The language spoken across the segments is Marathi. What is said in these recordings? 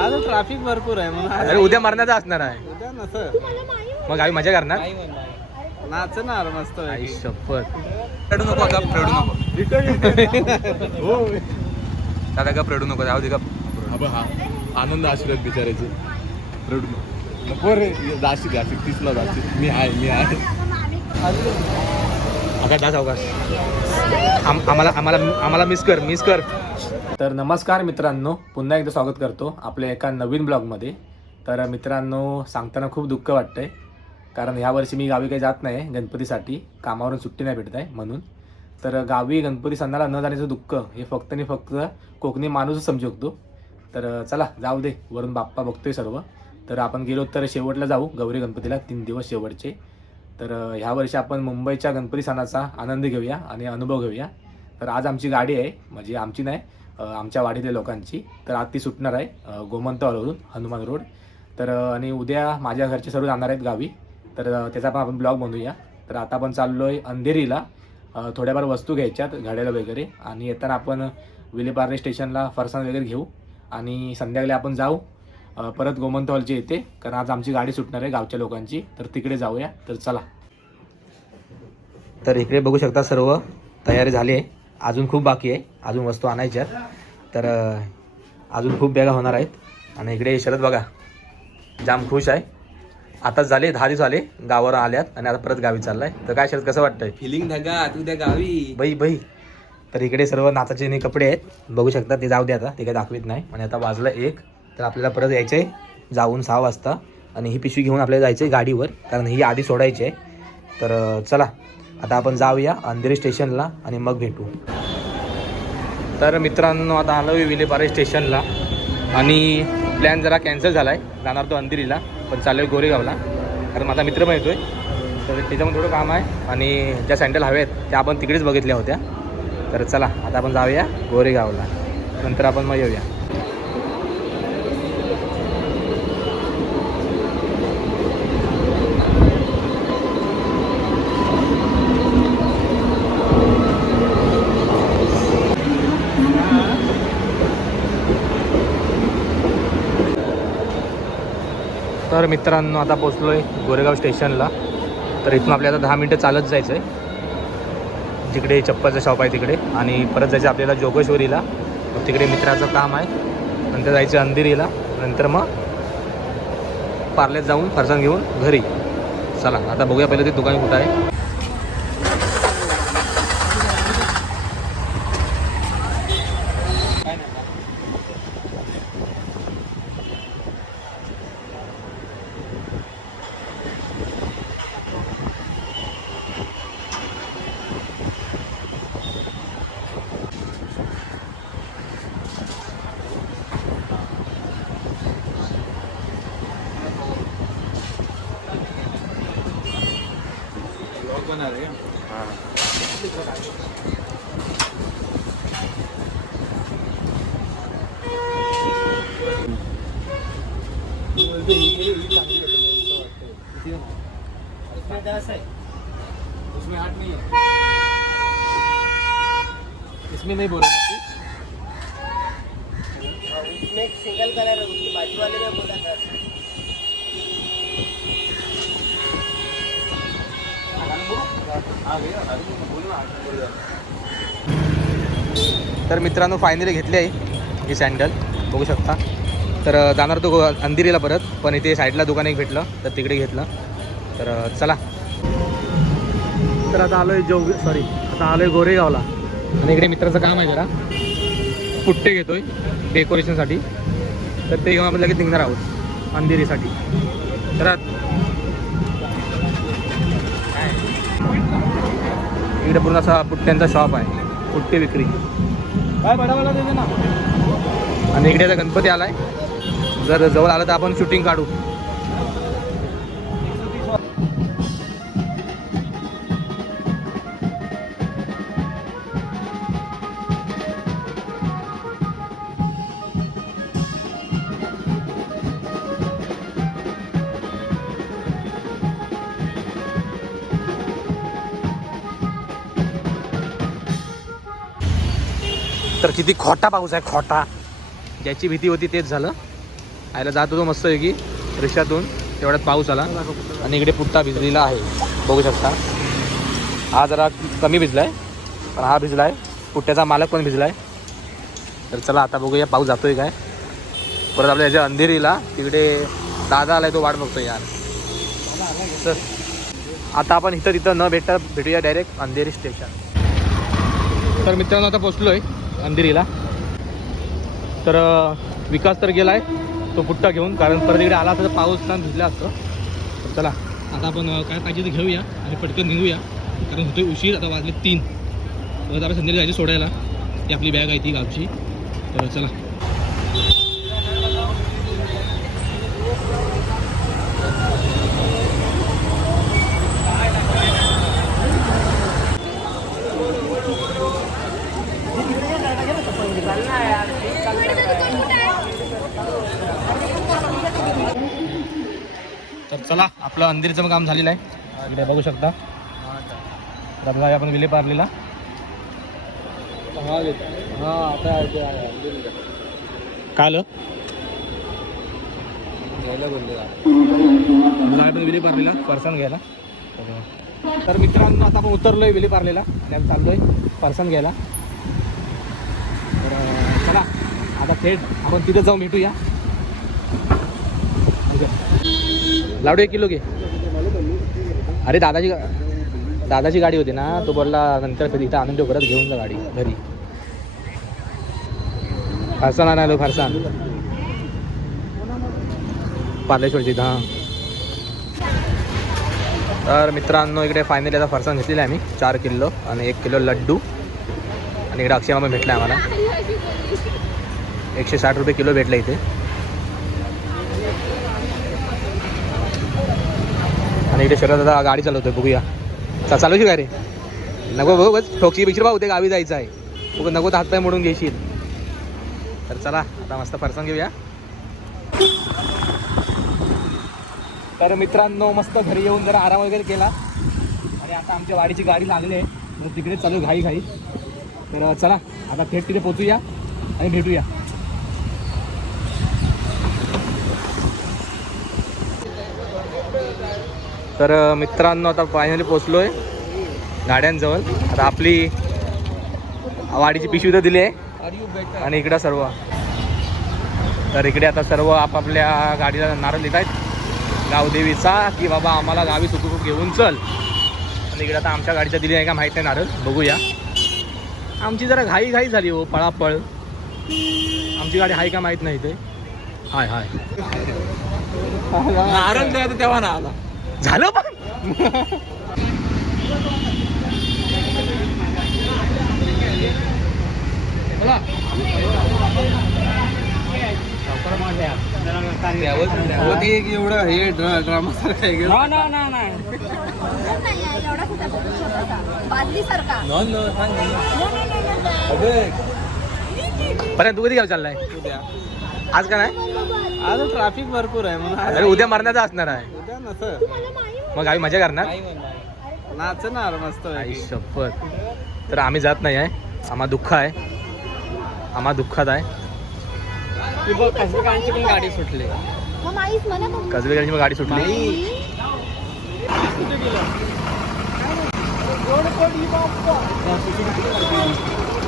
आज ट्रॅफिक भरपूर आहे म्हणून आज अरे उद्या मरण्याचा असणार आहे. उद्या नसं. मग गावी मजा करणार? नाचणार मस्त आई शपथ. रडू नको का रडू नको. दादा का रडू नको. जाऊ दे का हा. आनंद आशीर्वाद बिचारायचे रडू नको. नको रे. जाशी जाशी तीसला जाशी मी आहे मी आहे. आता जा सावकाश. आम- आम्हाला आम्हाला आम्हाला मिस कर मिस कर. तर नमस्कार मित्रांनो पुन्हा एकदा स्वागत करतो आपल्या एका नवीन ब्लॉगमध्ये. तर मित्रांनो सांगताना खूप दुःख वाटतंय कारण ह्यावर्षी मी गावी काही जात नाही गणपतीसाठी. कामावरून सुट्टी नाही भेटत आहे म्हणून. तर गावी गणपती सणाला न जाण्याचं दुःख हे फक्त आणि फक्त कोकणी माणूसच समजू शकतो. तर चला जाऊ दे वरून बाप्पा बघतोय सर्व. तर आपण गेलो तर शेवटला जाऊ गौरी गणपतीला तीन दिवस शेवटचे. तर ह्या वर्षी आपण मुंबईच्या गणपती सणाचा आनंद घेऊया आणि अनुभव घेऊया. तर आज आमची गाडी आहे म्हणजे आमची नाही आमच्या वाडीतल्या लोकांची. तर आज ती सुटणार आहे गोमंतवालवरून गोमंत हॉलवरून हनुमान रोड. तर आणि उद्या माझ्या घरचे सर्व जाणार आहेत गावी. तर त्याचा पण आपण ब्लॉग बनवूया. तर आता आपण चाललो आहे अंधेरीला थोड्याफार वस्तू घ्यायच्यात गाड्याला वगैरे. आणि येताना आपण विलेपार्ले स्टेशनला फरसाण वगैरे घेऊ. आणि संध्याकाळी आपण जाऊ. परत गोमंत हॉलची येते. कारण आज आमची गाडी सुटणार आहे गावच्या लोकांची. तर तिकडे जाऊया. तर चला. तर इकडे बघू शकता सर्व तयारी झाली आहे. अजून खूप बाकी आहे. अजून वस्तू आणायच्या आहेत. तर अजून खूप बॅगा होणार आहेत. आणि इकडे शरद बघा. जाम खुश आहे. आताच झाले दहा दिवस आले गावावर आल्यात आणि आता परत गावी चाललाय. तर काय शरद कसं वाटतंय? फिलिंग धगा तू त्या गावी. बाई बाई. तर इकडे सर्व नाचाचे नी कपडे आहेत. बघू शकता ते जाऊ दे आता. ते काही दाखवित नाही. आणि आता वाजलं एक. तर आपल्याला परत यायचं आहे जाऊन सहा वाजता. आणि ही पिशवी घेऊन आपल्याला जायचं आहे गाडीवर. कारण ही आधी सोडायची आहे. तर चला. आता आपण जाऊया अंधेरी स्टेशनला आणि मग भेटू. तर मित्रांनो आता आलो आहे विलेपारे स्टेशनला. आणि प्लॅन जरा कॅन्सल झाला आहे जाणार तो अंधेरीला पण चालेल आहे गोरेगावला. कारण माझा मित्र पण येतो आहे तर त्याच्यामध्ये थोडं काम आहे. आणि ज्या सँडल हव्या आहेत त्या आपण तिकडेच बघितल्या होत्या. तर चला आता आपण जाऊया गोरेगावला. नंतर आपण मग येऊया. तर मित्रांनो आता पोचलो आहे गोरेगाव स्टेशनला. तर इथून आपल्याला दहा मिनटं चालत जायचं आहे तिकडे चप्पलचं शॉप आहे तिकडे आणि परत जायचं आपल्याला जोगेश्वरीला. मग तिकडे मित्राचं काम आहे. नंतर जायचं अंधेरीला. नंतर मग पार्ल्यात जाऊन फरसाण घेऊन घरी. चला आता बघूया पहिलं ते दुकान कुठं आहे. उसमें आठ नहीं है इसमें नहीं बोल रहा उसमें एक सिंगल कलर है उसके बाजू वाले में बोला था तर मित्रांनो फायनली घेतली आहे ही सँडल बघू शकता. तर जाणार तो गो- अंधेरीला परत पण इथे साईडला दुकान एक भेटलं तर तिकडे घेतलं. तर चला. तर आता आलो आहे जोग सॉरी आता आलो आहे गोरेगावला. आणि इकडे मित्राचं काम आहे जरा. पुट्टे घेतोय डेकोरेशनसाठी तर ते घेऊन आपण लगेच निघणार आहोत अंधेरीसाठी. तर इकडे पूर्ण असा पुट्ट्यांचा शॉप आहे पुट्टे विक्री. काय बडावाला आणि इकडे आता गणपती आलाय. जर जवळ आलं तर आपण शूटिंग काढू. तर किती खोटा पाऊस आहे खोटा. ज्याची भीती होती तेच झालं. आयला जात होतो मस्त आहे की रिक्षातून. तेवढ्यात पाऊस आला. आणि इकडे पुट्टा भिजलेला आहे. बघू शकता. हा जरा कमी भिजला आहे पण हा भिजला आहे पुट्ट्याचा मालक पण भिजला आहे तर चला आता बघूया पाऊस जातोय काय. परत आपल्या याच्या अंधेरीला तिकडे दादा आलाय तो वाट बघतो यार. सर आता आपण इथं तिथं न भेटता भेटूया डायरेक्ट अंधेरी स्टेशन तर मित्रांनो आता पोचलो आहे अंधेरीला. तर विकास तर गेला आहे तो पुट्टा घेऊन कारण परत इकडे आला तर पाऊस छान भिजला असतं. चला आता आपण काय पाहिजे ते घेऊया आणि पटकन निघूया. कारण होतोय उशीर आता वाजले तीन. तर आपण संध्याकाळी जायचं सोडायला. ती आपली बॅग आहे ती गावची. तर चला तर चला आपलं अंधेरीचं काम झालेलं आहे. इकडे बघू शकता. बघा आपण विले पारलेला. आपण विले पारलेला फरसाण घ्यायला. तर- तर मित्रांनो आता आपण उतरलोय विले पारलेला. आणि आम्ही चाललोय फरसाण घ्यायला. तर चला. आता थेट आपण तिथे जाऊन भेटूया. ठीक आहे. लाडू एक किलो घे. अरे दादाची गा- दादाची गाडी होती ना तो बोलला नंतर कधी इथं आणून ठेव परत घेऊन जा गाडी घरी. फरसाण आणायलो फरसाण पार्लेश्वरची इथं हां. तर मित्रांनो इकडे फायनली आता फरसान घेतलेला आहे आम्ही चार किलो आणि एक किलो लड्डू. आणि इकडे अक्षयमामा भेटला आहे आम्हाला. एकशे साठ रुपये किलो भेटला इथे. आणि इकडे शरद आता गाडी चालवतोय बघूया. चा चालवशी का रे? नको बघू बस. ठोकशी पिक्चर भाऊ ते गावी जायचं आहे. बघू नको तर हातपाय मोडून घेशील. तर चला आता मस्त फरसाण घेऊया. तर मित्रांनो मस्त घरी येऊन जरा आराम वगैरे केला. आणि आता आमच्या वाडीची गाडी लागली आहे. मग तिकडे चालू घाई घाई तर चला आता थेट तिथे पोचूया आणि भेटूया. तर मित्रांनो आता फायनली पोचलो आहे गाड्यांजवळ. आता आपली वाडीची पिशवी तर दिली आहे. आणि इकडं सर्व. तर इकडे आता सर्व आपापल्या गाडीला नारळ देत आहेत. गावदेवीचा की बाबा आम्हाला गावी सुखरूप घेऊन चल. आणि इकडे आता आमच्या गाडीच्या दिली आहे का माहीत नाही नारळ. बघूया. आमची जरा घाई घाई झाली हो पळापळ. आमची गाडी आहे का माहीत नाही ते हाय हाय. नारळ तेव्हा ना आला. झालं पण. हो एवढं हे ड्रामा सारखं आहे ना ना ना नाही बादली सारखा पर्यंत तू कधी घ्यायला चाललाय. आज का नाही? आज ट्रॅफिक भरपूर आहे म्हणून आज- अरे उद्या मरण्याचा असणार आहे. उद्या नसं. मग आम्ही मजा करणार? नाचणार मस्त आई शपथ. तर आम्ही जात नाही आहे. आम्हा दुःख आहे. आम्हा दुःखात आहे. पण गाडी सुटली. मग म्हणा मग. कसबेकरांची मग गाडी सुटली.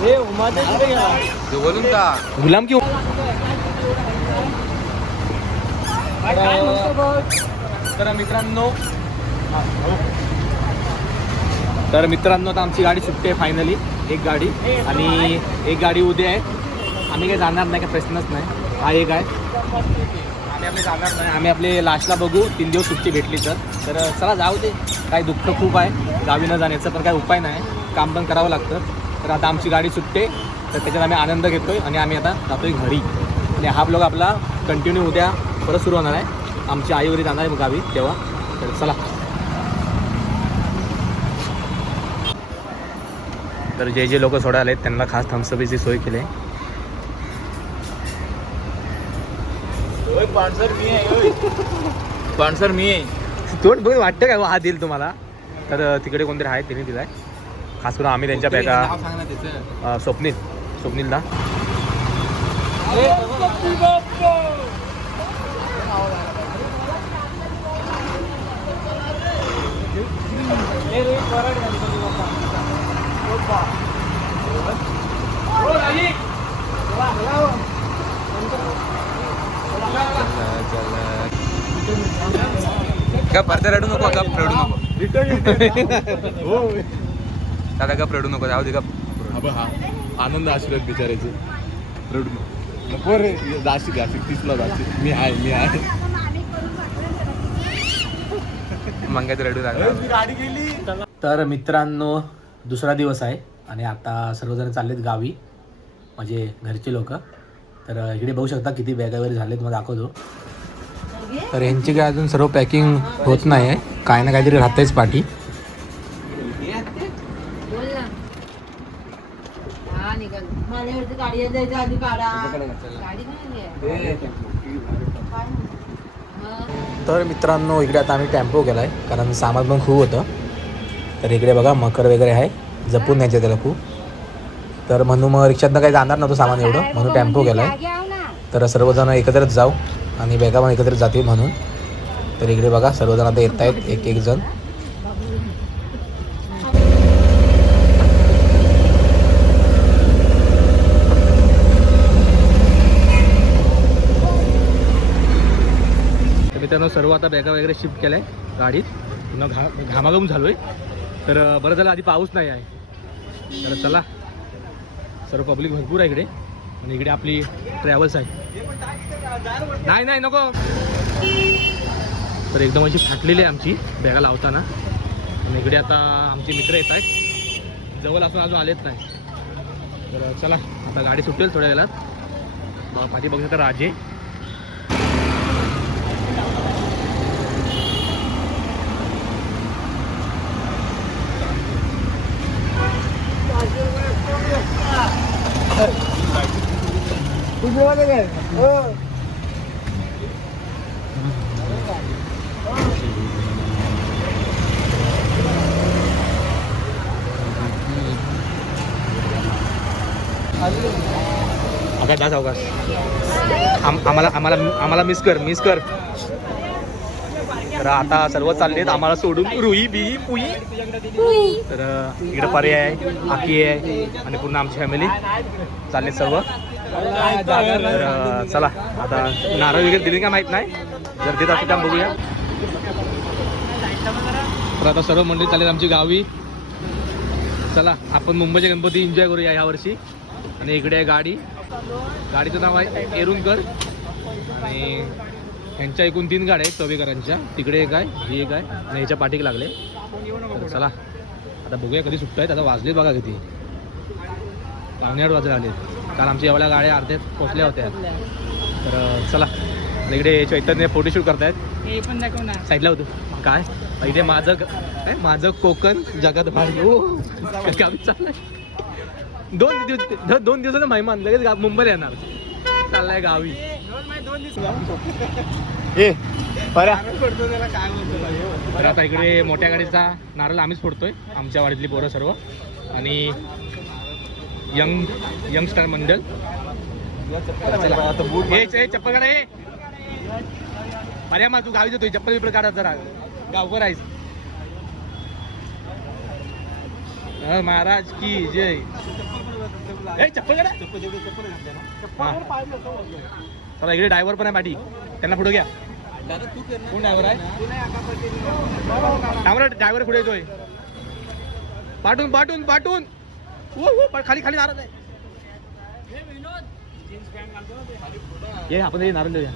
हे गुलाम की तर मित्रांनो तर मित्रांनो आता आमची गाडी सुटते फायनली एक गाडी. आणि एक गाडी उद्या आहे. आम्ही काही जाणार नाही काय प्रश्नच नाही. हा एक आहे. आम्ही आपले जाणार नाही. आम्ही आपले लास्टला बघू. तीन दिवस सुट्टी भेटली तर. तर चला जाऊ दे. काही दुःख खूप आहे. गावी न जाण्याचं पण काही उपाय नाही. काम पण करावं लागतं. तर आता आमची गाडी सुटते. तर त्याच्यात आम्ही आनंद घेतोय. आणि आम्ही आता जातोय घरी. आणि हा ब्लॉग आपला कंटिन्यू उद्या. परत सुरू होणार आहे. आमची आई वगैरे जाणार आहे गावी तेव्हा. तर चला. तर जे जे लोक सोडायला आहेत त्यांना खास थम्सअपची सोय केली आहे. स्पॉन्सर मी आहे स्पॉन्सर मी आहे. बघ वाटतं काय हा देईल तुम्हाला? तर तिकडे कोणतरी आहे त्यांनी दिलाय. खास करून आम्ही त्यांच्या बॅगा स्वप्नील. स्वप्नीलला. परत रडू नको गप रडू नको. दादा गप रडू नको जाऊ दे गप. आनंद आशीर्वाद बिचारायचे रडू नको. रे जाशी जाशी तीसला जाशी मी आहे मी आहे. मंग्यात रडू लागला. तर मित्रांनो दुसरा दिवस आहे आणि आता सर्वजण चाललेत गावी म्हणजे घरचे लोक. तर इकडे बघू शकता किती बॅगा वगैरे झालेत मग दाखवतो. तर यांची काय अजून सर्व पॅकिंग होत नाही आहे. काय ना काहीतरी राहतेच पाठी. तर मित्रांनो इकडे आता आम्ही टेम्पो केला आहे कारण सामान पण खूप होतं. तर इकडे बघा मकर वगैरे आहे जपून न्यायचं त्याला खूप. तर म्हणून मग रिक्षातनं काही जाणार नव्हतं सामान एवढं म्हणून टेम्पो केला आहे तर सर्वजण एकत्रच जाऊ आणि बॅगा पण एकत्र जातील म्हणून. तर इकडे बघा सर्वजण आता येत आहेत एक एक जण तर मित्रांनो सर्व आता बॅगा वगैरे शिफ्ट केल्या आहे गाडीत. पुन्हा घा घामाघूम झालो आहे तर बरं झालं आधी पाऊस नाही आहे. तर चला. सर्व पब्लिक भरपूर आहे इकडे. आणि इकडे आपली ट्रॅव्हल्स आहे. नाही नाही नको. तर एकदम अशी फाटलेली आहे आमची बॅगा लावताना. आणि इकडे आता आमचे मित्र येत आहेत. जवळ असून अजून आलेच नाही. तर चला. आता गाडी सुटेल थोड्या वेळात. पाठी बघू राजे आता हो. जा अवकाश आम्हाला आम्हाला आम्हाला मिस कर मिस कर. तर आता सर्व चाललेत आम्हाला सोडून रुई बी पुई. तर इकडे पर्याय आहे आकी आहे आणि पूर्ण आमची फॅमिली चालले सर्व. तर चला आता नारळ वगैरे दिली का माहीत नाही? जर देत असेल तर बघूया. तर आता सर्व मंडळी चालेल आमची गावी. चला आपण मुंबईचे गणपती एन्जॉय करूया यावर्षी आणि इकडे आहे गाडी. गाडीचं नाव आहे एरुणकर. आणि ह्यांच्या एकूण तीन गाड्या आहेत चवेकरांच्या. तिकडे एक आहे ही एक आहे. आणि ह्याच्या पाठीक लागले. चला आता बघूया कधी सुट्ट आहेत. आता वाजले बघा किती. पावणे आठ वाजले आले काल आमच्या एवढ्या गाड्या अर्ध्यात पोचल्या होत्या. तर चला. आणि इकडे चैतन्य फोटोशूट करतायत. साईडला होतो. काय? इथे माझं काय? माझं कोकण जगात हो चाललंय? दोन दिवस दोन दिवसाचं मेहमान लगेच गा- मुंबईला येणार. चाललाय गावी. ए आता इकडे मोठ्या गाडीचा नारळ आम्हीच फोडतोय. आमच्या वाडीतली पोरं सर्व. आणि यंग यंगस्टर मंडल. चप्पल काढा अरे मा तू गावी जातोय. चप्पल बिप्पल काढा जरा. गावकर आहेस. अ, महाराज की जय. चप्पल काढा. चला इकडे ड्रायव्हर पण आहे पाठी. त्यांना पुढे घ्या. कोण ड्रायव्हर आहे? ड्रायव्हर ड्रायव्हर पुढे येतोय. पाठून पाठून पाठून हो, हो, ओ, ओ, खाली खाली नारळ आहे ये आपण हे नारळ देऊया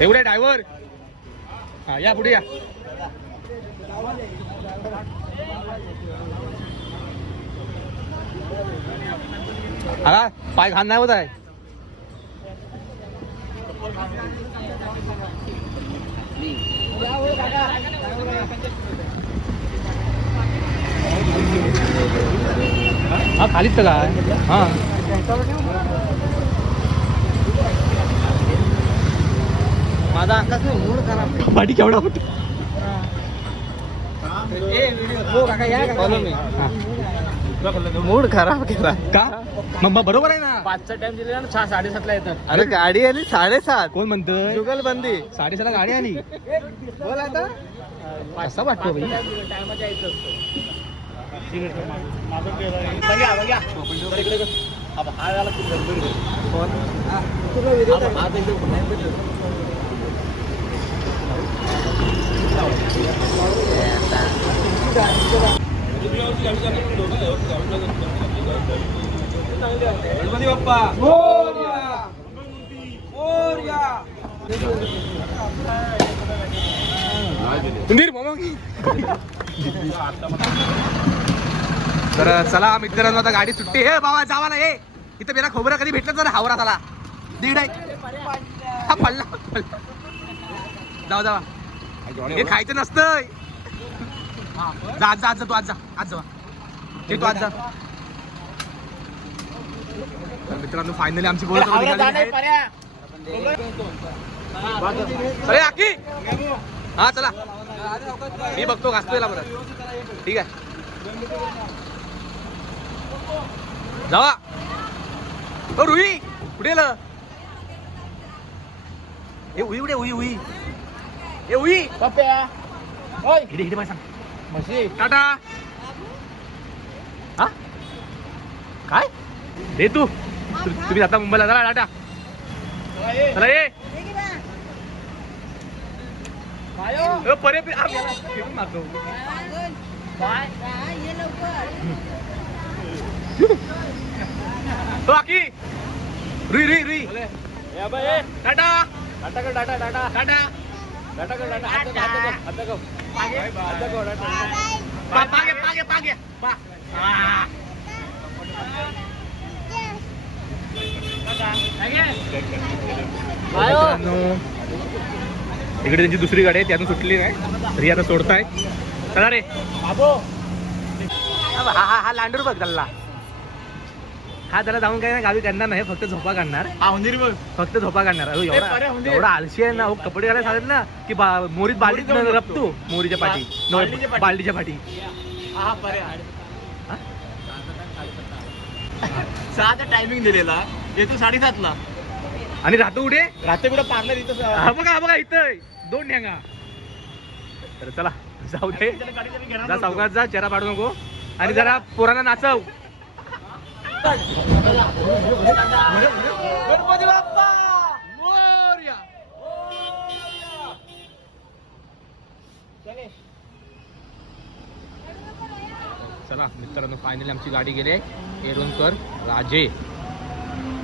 एवढे ड्रायव्हर हा या पुढे या. आला पाय घाण नाही होत आहे. हा खालीच तर काय हा. माझा नाही मूड खराब पाठी केवढा होती. मूड खराब केला. का? मग बरोबर आहे ना? पाचचा टाइम दिलेला ना सहा साडेसातला येतात. अरे गाडी आली साडेसात. कोण म्हणतोय? जुगलबंदी. साडेसहाला गाडी आली. बोल आता. असा वाटतो टायमाच्या यायचं असतं. गणपती बाप्पा मोरया. मामा तर चला मित्रांनो आता गाडी सुट्टी हे बाबा जावा ना हे इथं मेरा खोबरा कधी भेटलं तर हावरा झाला दीड आहे. हा पडला पडला. जाऊ जावा. हे खायचं नसतंय. जा आज जा आज जा तू आज जा आज जा हे तू आज जा. तर मित्रांनो फायनली आमची बोलत अरे आकी! हा चला. मी बघतो घासतोय परत. ठीक आहे. जावा. ओ रुई कुठे गेलं? ए उई कुठे उई उई? ए उई. इकडे इकडे मला सांग. टाटा. हा? काय? दे तू. तु- तुम्ही जाता मुंबईला चला टाटा. चला ये. ए, परे पे- आ, याला फेकून मारतो. रुई टाटा. टाटा कर टाटा टाटा. टाटा. टाटा कर टाटा. मित्रांनो, इकडे त्यांची दुसरी गाडी आहे त्यातून सुटली नाही. तरी आता सोडताय चला रे. हा हा हा लांडूर बघ गल्ला हा त्याला जाऊन काय नाही गावी करणार नाही फक्त झोपा काढणार. फक्त झोपा काढणार. अहो, एवढा एवढा आलशी आहे ना अहो, कपडे घालायला सांगत ना की बा- मोरीत बालडीत रपतो मोरीच्या पाठी. बालडीच्या पाठी. सहाचा टायमिंग दिलेला. येतो साडेसातला. आणि राहतो कुठे? रात्री कुठं पार्लर इथं हा बघा हा बघा इथं. दोन ढ्यांगा तर चला जाऊ दे. जा सावकाश जा चेहरा पाडू नको. आणि जरा पोरांना नाचव. गणपती बाप्पा! मोरया! चला मित्रांनो फायनली आमची गाडी गेली एरोनकर राजे.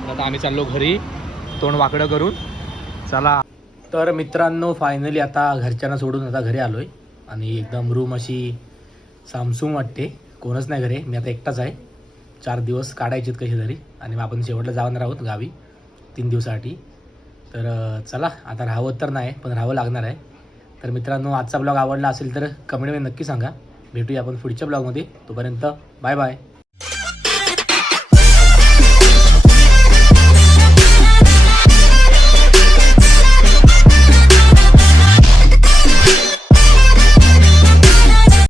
आता आम्ही चाललो घरी तोंड वाकडं करून. चला. तर मित्रांनो फायनली आता घरच्यांना सोडून आता घरी आलोय. आणि एकदम रूम अशी सामसूम वाटते. कोणच नाही घरी. मी आता एकटाच आहे. चार दिवस काढायचेत कसे तरी. आणि मग आपण शेवटला जाणार आहोत गावी तीन दिवसासाठी. तर चला आता राहावं तर नाही पण राहावं लागणार आहे. तर मित्रांनो आजचा ब्लॉग आवडला असेल तर कमेंटमध्ये नक्की सांगा. भेटूया आपण पुढच्या ब्लॉगमध्ये तोपर्यंत बाय बाय